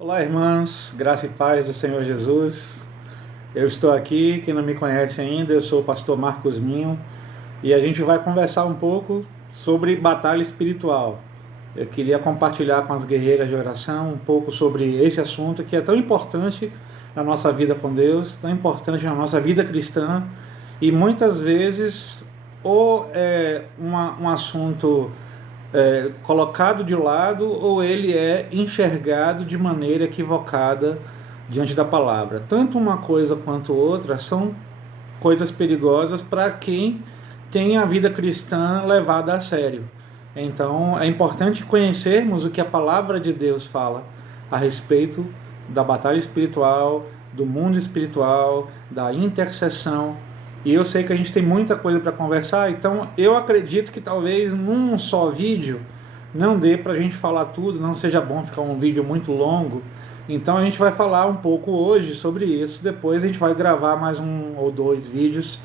Olá, irmãs, graça e paz do Senhor Jesus. Eu estou aqui, quem não me conhece ainda, eu sou o pastor Marcos Minho e a gente vai conversar um pouco sobre batalha espiritual. Eu queria compartilhar com as guerreiras de oração um pouco sobre esse assunto que é tão importante na nossa vida com Deus, tão importante na nossa vida cristã e muitas vezes ou é um assunto colocado de lado ou ele é enxergado de maneira equivocada diante da palavra. Tanto uma coisa quanto outra são coisas perigosas para quem tem a vida cristã levada a sério. Então é importante conhecermos o que a palavra de Deus fala a respeito da batalha espiritual, do mundo espiritual, da intercessão. E eu sei que a gente tem muita coisa para conversar, então eu acredito que talvez num só vídeo não dê para a gente falar tudo, não seja bom ficar um vídeo muito longo. Então a gente vai falar um pouco hoje sobre isso, depois a gente vai gravar mais um ou dois vídeos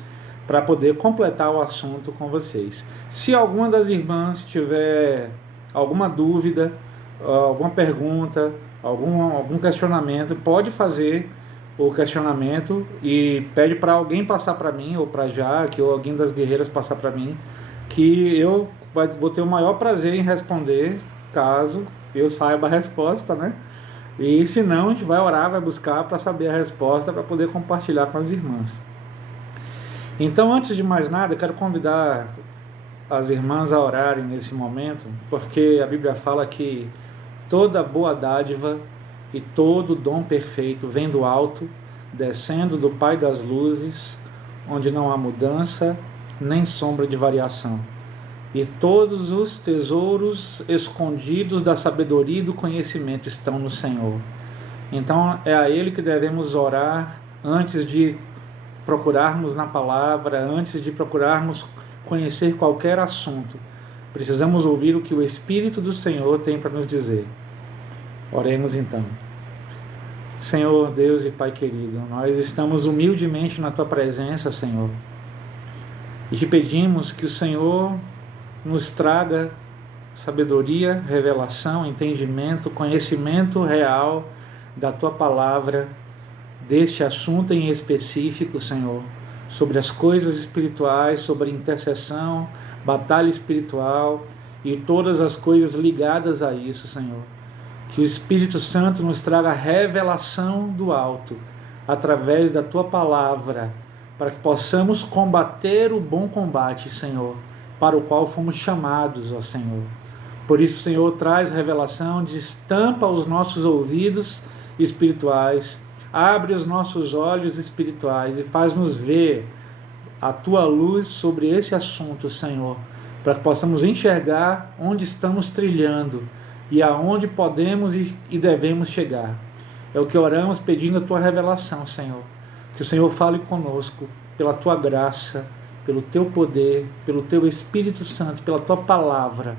para poder completar o assunto com vocês. Se alguma das irmãs tiver alguma dúvida, alguma pergunta, algum questionamento, pode fazer o questionamento e pede para alguém passar para mim, ou para Jaque, ou alguém das guerreiras passar para mim, que eu vou ter o maior prazer em responder, caso eu saiba a resposta, né? E se não, a gente vai orar, vai buscar para saber a resposta, para poder compartilhar com as irmãs. Então, antes de mais nada, eu quero convidar as irmãs a orarem nesse momento, porque a Bíblia fala que toda boa dádiva e todo dom perfeito vem do alto, descendo do Pai das luzes, onde não há mudança nem sombra de variação. E todos os tesouros escondidos da sabedoria e do conhecimento estão no Senhor. Então é a Ele que devemos orar antes de procurarmos na palavra, antes de procurarmos conhecer qualquer assunto. Precisamos ouvir o que o Espírito do Senhor tem para nos dizer. Oremos então. Senhor Deus e Pai querido, nós estamos humildemente na Tua presença, Senhor, e te pedimos que o Senhor nos traga sabedoria, revelação, entendimento, conhecimento real da Tua palavra, deste assunto em específico, Senhor, sobre as coisas espirituais, sobre intercessão, batalha espiritual e todas as coisas ligadas a isso, Senhor. Que o Espírito Santo nos traga a revelação do alto, através da Tua palavra, para que possamos combater o bom combate, Senhor, para o qual fomos chamados, ó Senhor. Por isso, Senhor, traz revelação, destampa os nossos ouvidos espirituais, abre os nossos olhos espirituais e faz-nos ver a Tua luz sobre esse assunto, Senhor, para que possamos enxergar onde estamos trilhando e aonde podemos e devemos chegar. É o que oramos pedindo a Tua revelação, Senhor. Que o Senhor fale conosco pela Tua graça, pelo Teu poder, pelo Teu Espírito Santo, pela Tua palavra,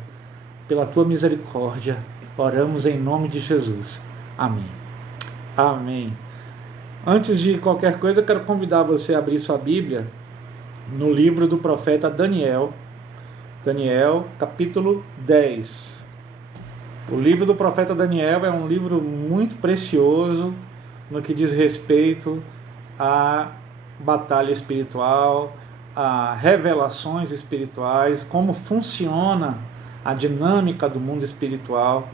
pela Tua misericórdia. Oramos em nome de Jesus. Amém. Amém. Antes de qualquer coisa, eu quero convidar você a abrir sua Bíblia no livro do profeta Daniel. Daniel, capítulo 10. O livro do profeta Daniel é um livro muito precioso no que diz respeito à batalha espiritual, a revelações espirituais, como funciona a dinâmica do mundo espiritual.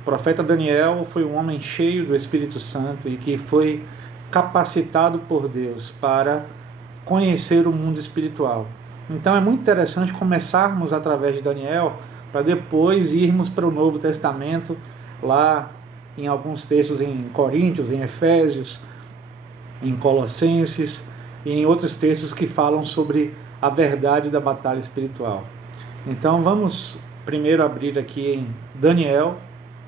O profeta Daniel foi um homem cheio do Espírito Santo e que foi capacitado por Deus para conhecer o mundo espiritual. Então é muito interessante começarmos através de Daniel, para depois irmos para o Novo Testamento, lá em alguns textos em Coríntios, em Efésios, em Colossenses e em outros textos que falam sobre a verdade da batalha espiritual. Então vamos primeiro abrir aqui em Daniel,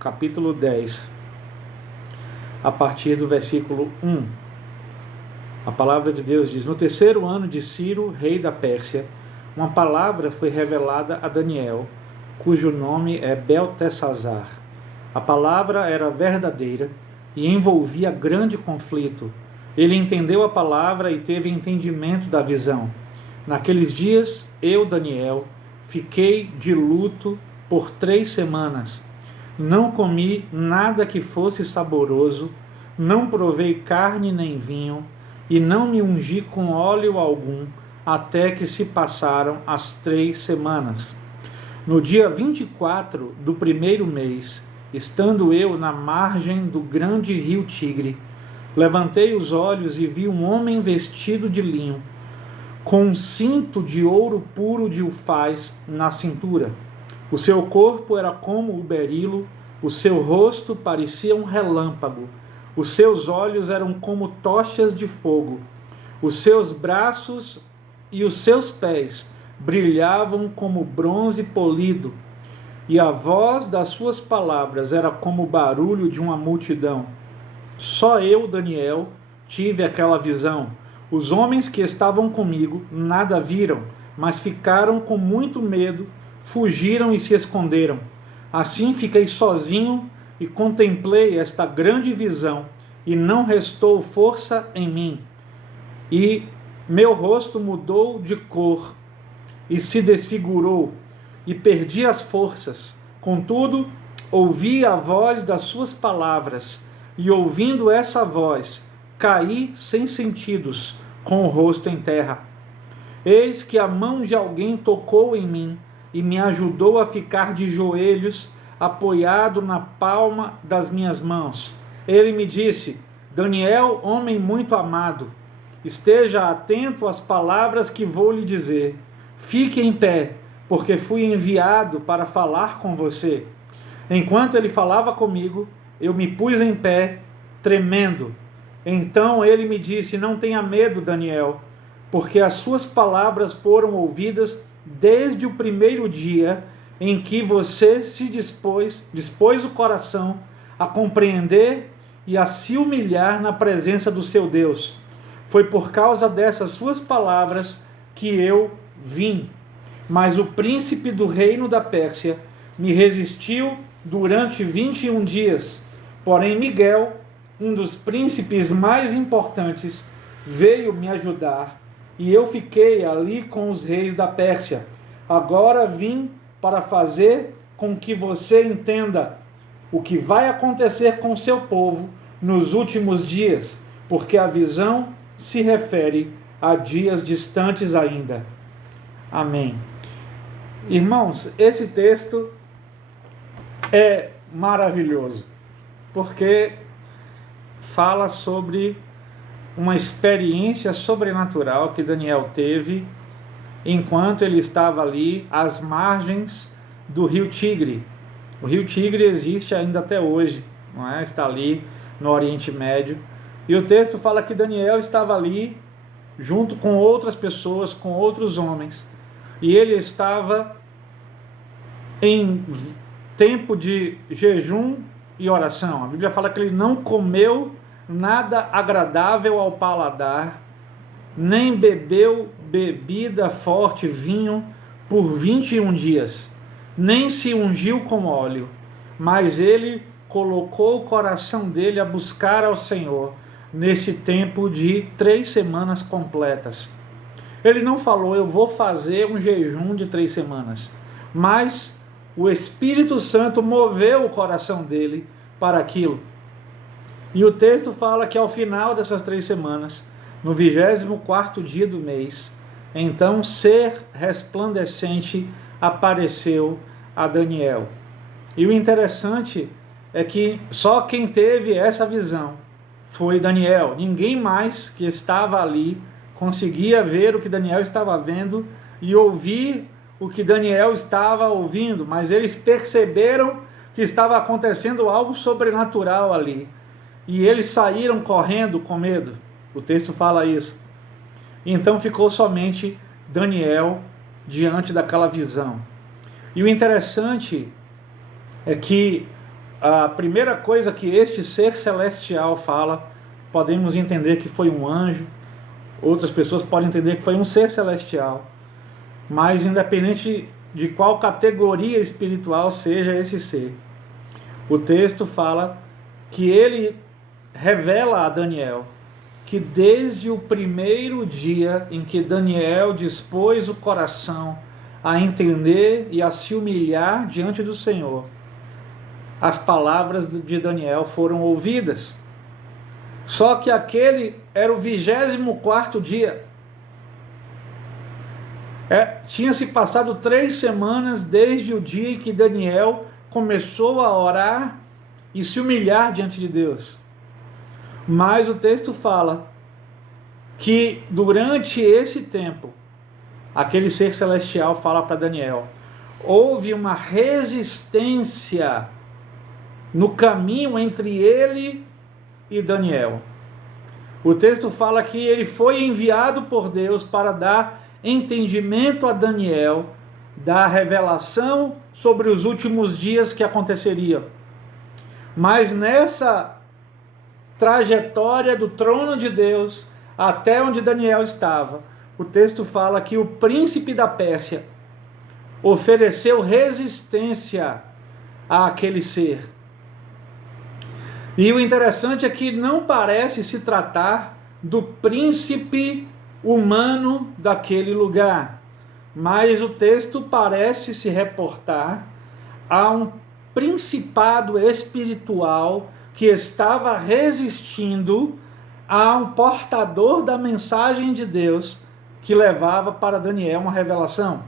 capítulo 10, a partir do versículo 1. A palavra de Deus diz: No terceiro ano de Ciro, rei da Pérsia, uma palavra foi revelada a Daniel, cujo nome é Beltesazar. A palavra era verdadeira e envolvia grande conflito. Ele entendeu a palavra e teve entendimento da visão. Naqueles dias, eu, Daniel, fiquei de luto por 3 semanas. Não comi nada que fosse saboroso, não provei carne nem vinho, e não me ungi com óleo algum, até que se passaram as 3 semanas. No dia 24 do primeiro mês, estando eu na margem do grande rio Tigre, levantei os olhos e vi um homem vestido de linho, com um cinto de ouro puro de Ufaz na cintura. O seu corpo era como o berilo, o seu rosto parecia um relâmpago, os seus olhos eram como tochas de fogo, os seus braços e os seus pés brilhavam como bronze polido, e a voz das suas palavras era como o barulho de uma multidão. Só eu, Daniel, tive aquela visão. Os homens que estavam comigo nada viram, mas ficaram com muito medo, fugiram e se esconderam. Assim fiquei sozinho e contemplei esta grande visão, e não restou força em mim. E meu rosto mudou de cor e se desfigurou, e perdi as forças. Contudo, ouvi a voz das suas palavras, e ouvindo essa voz, caí sem sentidos, com o rosto em terra. Eis que a mão de alguém tocou em mim, e me ajudou a ficar de joelhos, apoiado na palma das minhas mãos. Ele me disse: Daniel, homem muito amado, esteja atento às palavras que vou lhe dizer. Fique em pé, porque fui enviado para falar com você. Enquanto ele falava comigo, eu me pus em pé, tremendo. Então ele me disse: não tenha medo, Daniel, porque as suas palavras foram ouvidas desde o primeiro dia em que você se dispôs o coração a compreender e a se humilhar na presença do seu Deus. Foi por causa dessas suas palavras que eu vim. Mas o príncipe do reino da Pérsia me resistiu durante 21 dias. Porém, Miguel, um dos príncipes mais importantes, veio me ajudar, e eu fiquei ali com os reis da Pérsia. Agora vim para fazer com que você entenda o que vai acontecer com seu povo nos últimos dias, porque a visão se refere a dias distantes ainda. Amém. Irmãos, esse texto é maravilhoso, porque fala sobre uma experiência sobrenatural que Daniel teve enquanto ele estava ali às margens do rio Tigre. O rio Tigre existe ainda até hoje, não é? Está ali no Oriente Médio. E o texto fala que Daniel estava ali junto com outras pessoas, com outros homens. E ele estava em tempo de jejum e oração. A Bíblia fala que ele não comeu nada agradável ao paladar, nem bebeu bebida forte, vinho, por 21 dias, nem se ungiu com óleo, mas ele colocou o coração dele a buscar ao Senhor nesse tempo de 3 semanas completas. Ele não falou: eu vou fazer um jejum de 3 semanas, mas o Espírito Santo moveu o coração dele para aquilo. E o texto fala que ao final dessas 3 semanas, no 24º dia do mês, então ser resplandecente apareceu a Daniel. E o interessante é que só quem teve essa visão foi Daniel. Ninguém mais que estava ali conseguia ver o que Daniel estava vendo e ouvir o que Daniel estava ouvindo, mas eles perceberam que estava acontecendo algo sobrenatural ali. E eles saíram correndo com medo. O texto fala isso. Então ficou somente Daniel diante daquela visão. E o interessante é que a primeira coisa que este ser celestial fala, podemos entender que foi um anjo, outras pessoas podem entender que foi um ser celestial, mas independente de qual categoria espiritual seja esse ser, o texto fala que ele revela a Daniel que desde o primeiro dia em que Daniel dispôs o coração a entender e a se humilhar diante do Senhor, as palavras de Daniel foram ouvidas. Só que aquele era o 24º dia. Tinha-se passado 3 semanas desde o dia em que Daniel começou a orar e se humilhar diante de Deus. Mas o texto fala que durante esse tempo, aquele ser celestial fala para Daniel, houve uma resistência no caminho entre ele e Daniel. O texto fala que ele foi enviado por Deus para dar entendimento a Daniel da revelação sobre os últimos dias que aconteceriam. Mas nessa trajetória do trono de Deus até onde Daniel estava, o texto fala que o príncipe da Pérsia ofereceu resistência àquele ser. E o interessante é que não parece se tratar do príncipe humano daquele lugar, mas o texto parece se reportar a um principado espiritual que estava resistindo a um portador da mensagem de Deus que levava para Daniel uma revelação.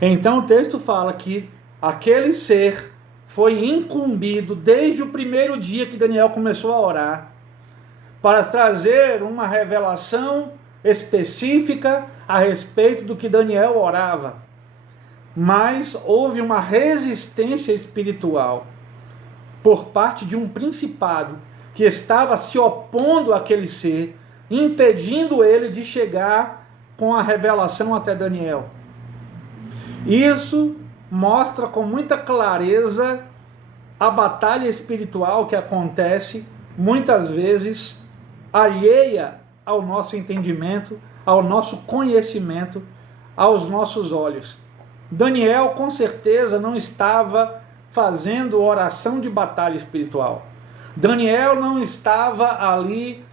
Então o texto fala que aquele ser foi incumbido desde o primeiro dia que Daniel começou a orar para trazer uma revelação específica a respeito do que Daniel orava. Mas houve uma resistência espiritual por parte de um principado que estava se opondo àquele ser, impedindo ele de chegar com a revelação até Daniel. Isso mostra com muita clareza a batalha espiritual que acontece, muitas vezes, alheia ao nosso entendimento, ao nosso conhecimento, aos nossos olhos. Daniel, com certeza, não estava fazendo oração de batalha espiritual. Daniel não estava ali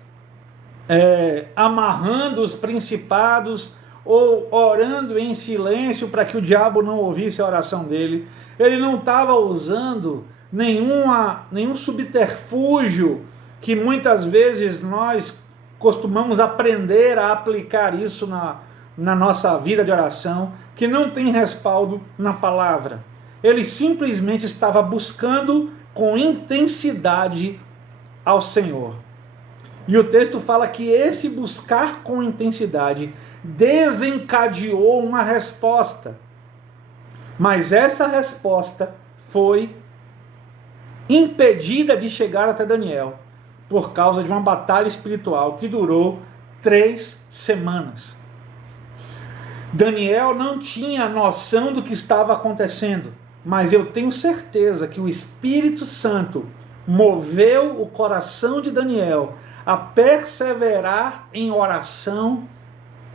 amarrando os principados ou orando em silêncio para que o diabo não ouvisse a oração dele. Ele não estava usando nenhum subterfúgio que muitas vezes nós costumamos aprender a aplicar isso na nossa vida de oração, que não tem respaldo na palavra. Ele simplesmente estava buscando com intensidade ao Senhor. E o texto fala que esse buscar com intensidade desencadeou uma resposta. Mas essa resposta foi impedida de chegar até Daniel por causa de uma batalha espiritual que durou 3 semanas. Daniel não tinha noção do que estava acontecendo, mas eu tenho certeza que o Espírito Santo moveu o coração de Daniel a perseverar em oração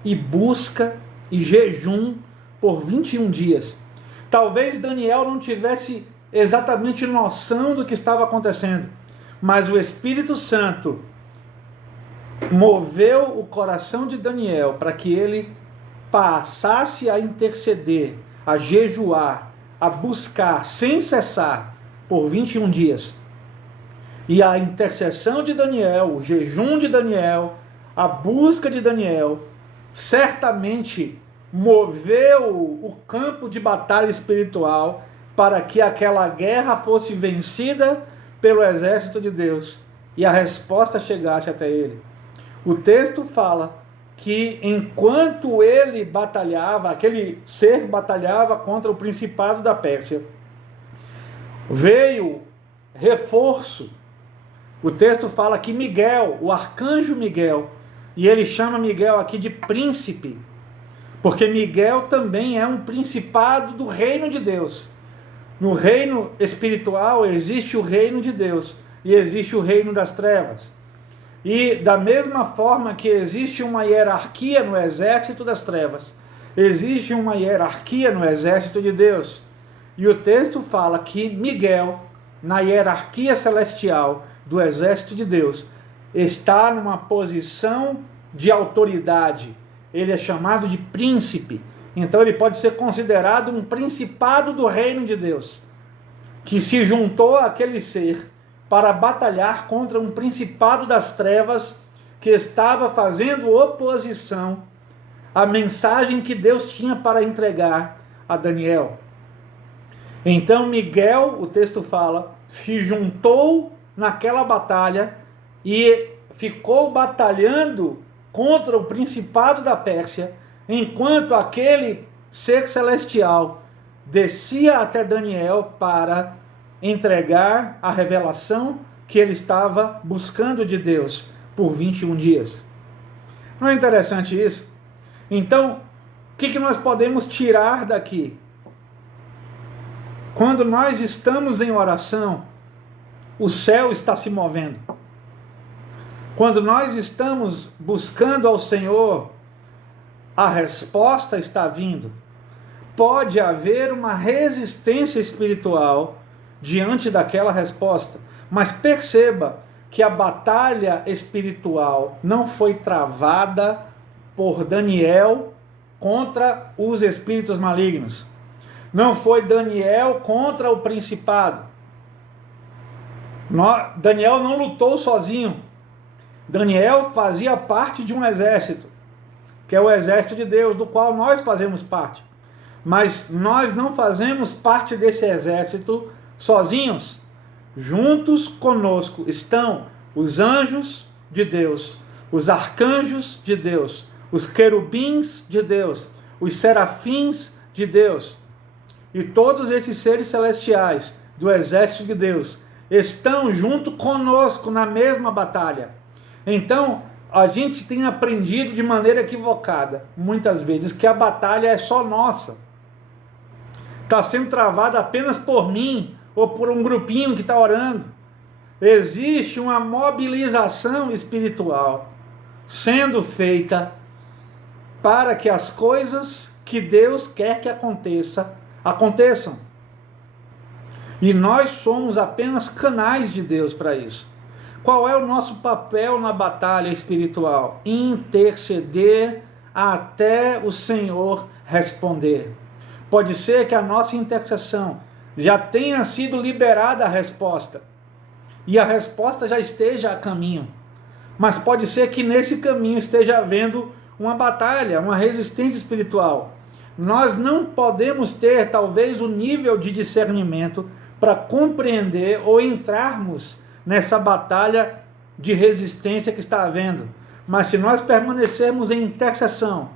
e busca e jejum por 21 dias. Talvez Daniel não tivesse exatamente noção do que estava acontecendo, mas o Espírito Santo moveu o coração de Daniel para que ele passasse a interceder, a jejuar, a buscar sem cessar por 21 dias. E a intercessão de Daniel, o jejum de Daniel, a busca de Daniel, certamente moveu o campo de batalha espiritual para que aquela guerra fosse vencida pelo exército de Deus e a resposta chegasse até ele. O texto fala que enquanto ele batalhava, aquele ser batalhava contra o principado da Pérsia, veio reforço. O texto fala que Miguel, o arcanjo Miguel, e ele chama Miguel aqui de príncipe, porque Miguel também é um principado do reino de Deus. No reino espiritual existe o reino de Deus e existe o reino das trevas. E da mesma forma que existe uma hierarquia no exército das trevas, existe uma hierarquia no exército de Deus. E o texto fala que Miguel, na hierarquia celestial do exército de Deus, está numa posição de autoridade. Ele é chamado de príncipe. Então ele pode ser considerado um principado do reino de Deus. que se juntou àquele ser para batalhar contra um principado das trevas que estava fazendo oposição à mensagem que Deus tinha para entregar a Daniel. Então Miguel, o texto fala, se juntou naquela batalha e ficou batalhando contra o principado da Pérsia, enquanto aquele ser celestial descia até Daniel para entregar a revelação que ele estava buscando de Deus por 21 dias. Não é interessante isso? Então, o que nós podemos tirar daqui? Quando nós estamos em oração, o céu está se movendo. Quando nós estamos buscando ao Senhor, a resposta está vindo. Pode haver uma resistência espiritual diante daquela resposta, mas perceba que a batalha espiritual não foi travada por Daniel contra os espíritos malignos. Não foi Daniel contra o principado. Daniel não lutou sozinho. Daniel fazia parte de um exército, que é o exército de Deus, do qual nós fazemos parte. Mas nós não fazemos parte desse exército sozinhos. Juntos conosco estão os anjos de Deus, os arcanjos de Deus, os querubins de Deus, os serafins de Deus. E todos esses seres celestiais do exército de Deus estão junto conosco na mesma batalha. Então, a gente tem aprendido de maneira equivocada, muitas vezes, que a batalha é só nossa. Está sendo travada apenas por mim ou por um grupinho que está orando. Existe uma mobilização espiritual sendo feita para que as coisas que Deus quer que aconteçam. E nós somos apenas canais de Deus para isso. Qual é o nosso papel na batalha espiritual? Interceder até o Senhor responder. Pode ser que a nossa intercessão já tenha sido liberada a resposta, e a resposta já esteja a caminho. Mas pode ser que nesse caminho esteja havendo uma batalha, uma resistência espiritual. Nós não podemos ter, talvez, o nível de discernimento para compreender ou entrarmos nessa batalha de resistência que está havendo. Mas se nós permanecermos em intercessão,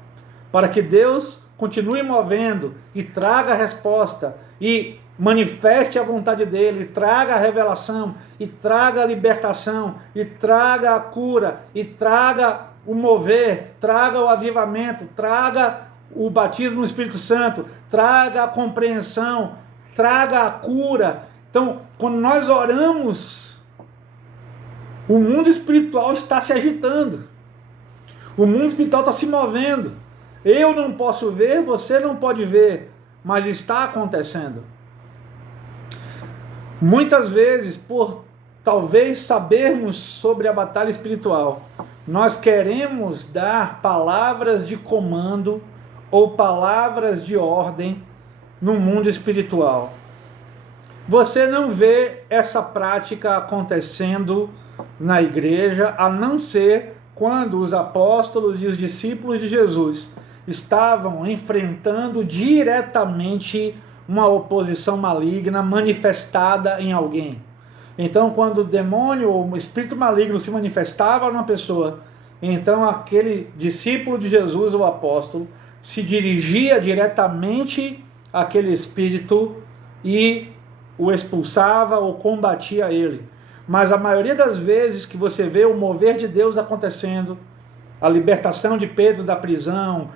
para que Deus continue movendo e traga a resposta, e manifeste a vontade dele, traga a revelação, e traga a libertação, e traga a cura, e traga o mover, traga o avivamento, traga o batismo no Espírito Santo, traga a compreensão, traga a cura. Então, quando nós oramos, o mundo espiritual está se agitando. O mundo espiritual está se movendo. Eu não posso ver, você não pode ver, mas está acontecendo. Muitas vezes, por talvez sabermos sobre a batalha espiritual, nós queremos dar palavras de comando ou palavras de ordem no mundo espiritual. Você não vê essa prática acontecendo na igreja, a não ser quando os apóstolos e os discípulos de Jesus estavam enfrentando diretamente uma oposição maligna manifestada em alguém. Então, quando o demônio ou o espírito maligno se manifestava numa pessoa, então aquele discípulo de Jesus, ou apóstolo, se dirigia diretamente àquele espírito e o expulsava ou combatia ele. Mas a maioria das vezes que você vê o mover de Deus acontecendo, a libertação de Pedro da prisão,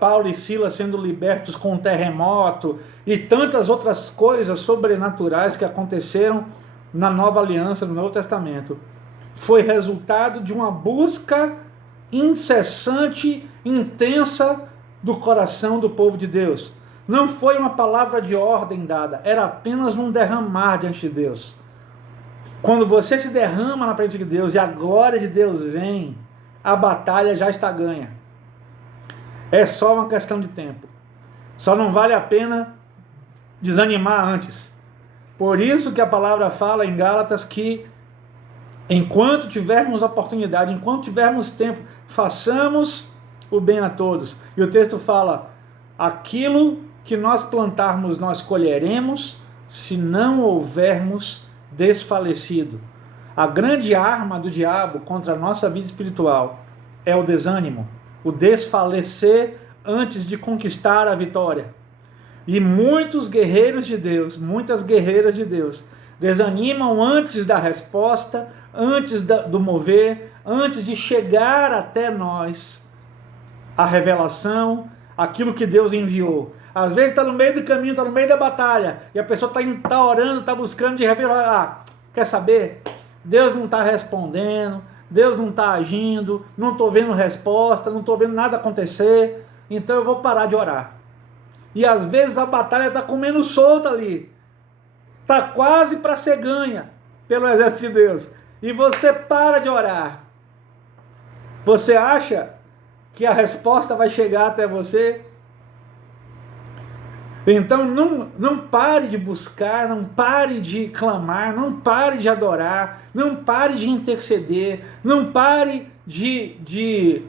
Paulo e Silas sendo libertos com um terremoto e tantas outras coisas sobrenaturais que aconteceram na Nova Aliança, no Novo Testamento, foi resultado de uma busca incessante, intensa do coração do povo de Deus. Não foi uma palavra de ordem dada, era apenas um derramar diante de Deus. Quando você se derrama na presença de Deus e a glória de Deus vem, a batalha já está ganha. É só uma questão de tempo. Só não vale a pena desanimar antes. Por isso que a palavra fala em Gálatas que enquanto tivermos oportunidade, enquanto tivermos tempo, façamos o bem a todos. E o texto fala, aquilo que nós plantarmos, nós colheremos, se não houvermos desfalecido. A grande arma do diabo contra a nossa vida espiritual é o desânimo, o desfalecer antes de conquistar a vitória. E muitos guerreiros de Deus, muitas guerreiras de Deus, desanimam antes da resposta, antes do mover, antes de chegar até nós a revelação, aquilo que Deus enviou. Às vezes está no meio do caminho, está no meio da batalha, e a pessoa está orando, está buscando, de repente, quer saber? Deus não está respondendo, Deus não está agindo, não estou vendo resposta, não estou vendo nada acontecer, então eu vou parar de orar. E às vezes a batalha está comendo solta ali, está quase para ser ganha pelo exército de Deus, e você para de orar. Você acha que a resposta vai chegar até você? Então não pare de buscar, não pare de clamar, não pare de adorar, não pare de interceder, não pare de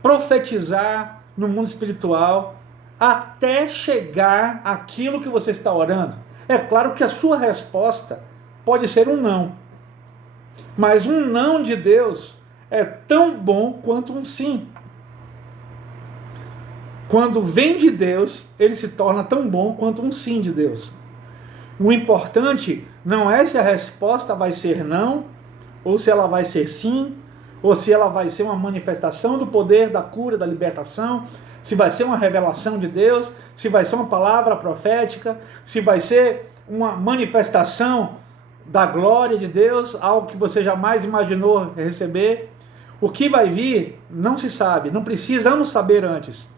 profetizar no mundo espiritual até chegar aquilo que você está orando. É claro que a sua resposta pode ser um não, mas um não de Deus é tão bom quanto um sim. Quando vem de Deus, ele se torna tão bom quanto um sim de Deus. O importante não é se a resposta vai ser não, ou se ela vai ser sim, ou se ela vai ser uma manifestação do poder, da cura, da libertação, se vai ser uma revelação de Deus, se vai ser uma palavra profética, se vai ser uma manifestação da glória de Deus, algo que você jamais imaginou receber. O que vai vir não se sabe, não precisamos saber antes.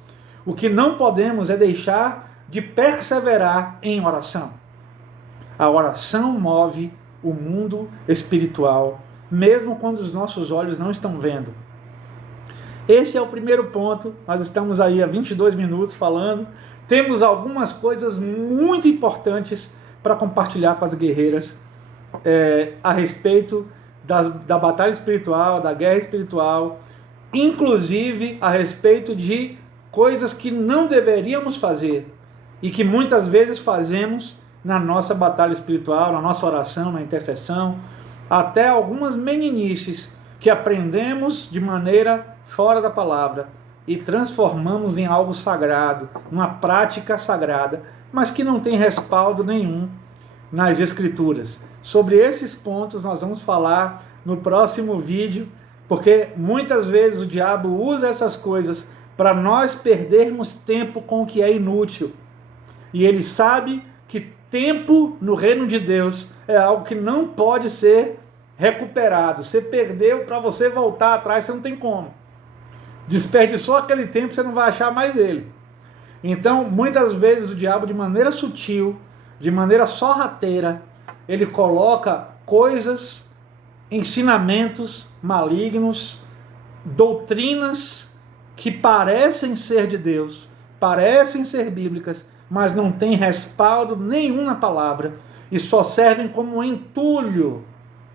O que não podemos é deixar de perseverar em oração. A oração move o mundo espiritual, mesmo quando os nossos olhos não estão vendo. Esse é o primeiro ponto. Nós estamos aí há 22 minutos falando. Temos algumas coisas muito importantes para compartilhar com as guerreiras a respeito da batalha espiritual, da guerra espiritual, inclusive a respeito de coisas que não deveríamos fazer e que muitas vezes fazemos na nossa batalha espiritual, na nossa oração, na intercessão, até algumas meninices que aprendemos de maneira fora da palavra e transformamos em algo sagrado, numa prática sagrada, mas que não tem respaldo nenhum nas Escrituras. Sobre esses pontos nós vamos falar no próximo vídeo, porque muitas vezes o diabo usa essas coisas para nós perdermos tempo com o que é inútil. E ele sabe que tempo no reino de Deus é algo que não pode ser recuperado. Você perdeu, para você voltar atrás, você não tem como. Desperdiçou aquele tempo, você não vai achar mais ele. Então, muitas vezes o diabo, de maneira sutil, de maneira sorrateira, ele coloca coisas, ensinamentos malignos, doutrinas que parecem ser de Deus, parecem ser bíblicas, mas não têm respaldo nenhum na palavra e só servem como um entulho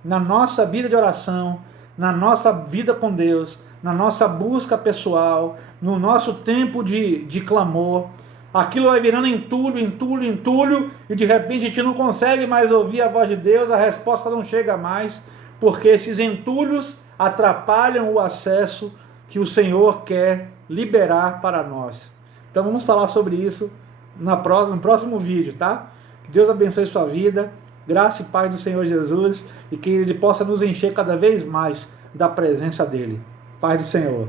na nossa vida de oração, na nossa vida com Deus, na nossa busca pessoal, no nosso tempo de clamor. Aquilo vai virando entulho, entulho, entulho, e de repente a gente não consegue mais ouvir a voz de Deus, a resposta não chega mais, porque esses entulhos atrapalham o acesso que o Senhor quer liberar para nós. Então vamos falar sobre isso no próximo vídeo, tá? Que Deus abençoe sua vida, graça e paz do Senhor Jesus, e que Ele possa nos encher cada vez mais da presença dEle. Paz do Senhor.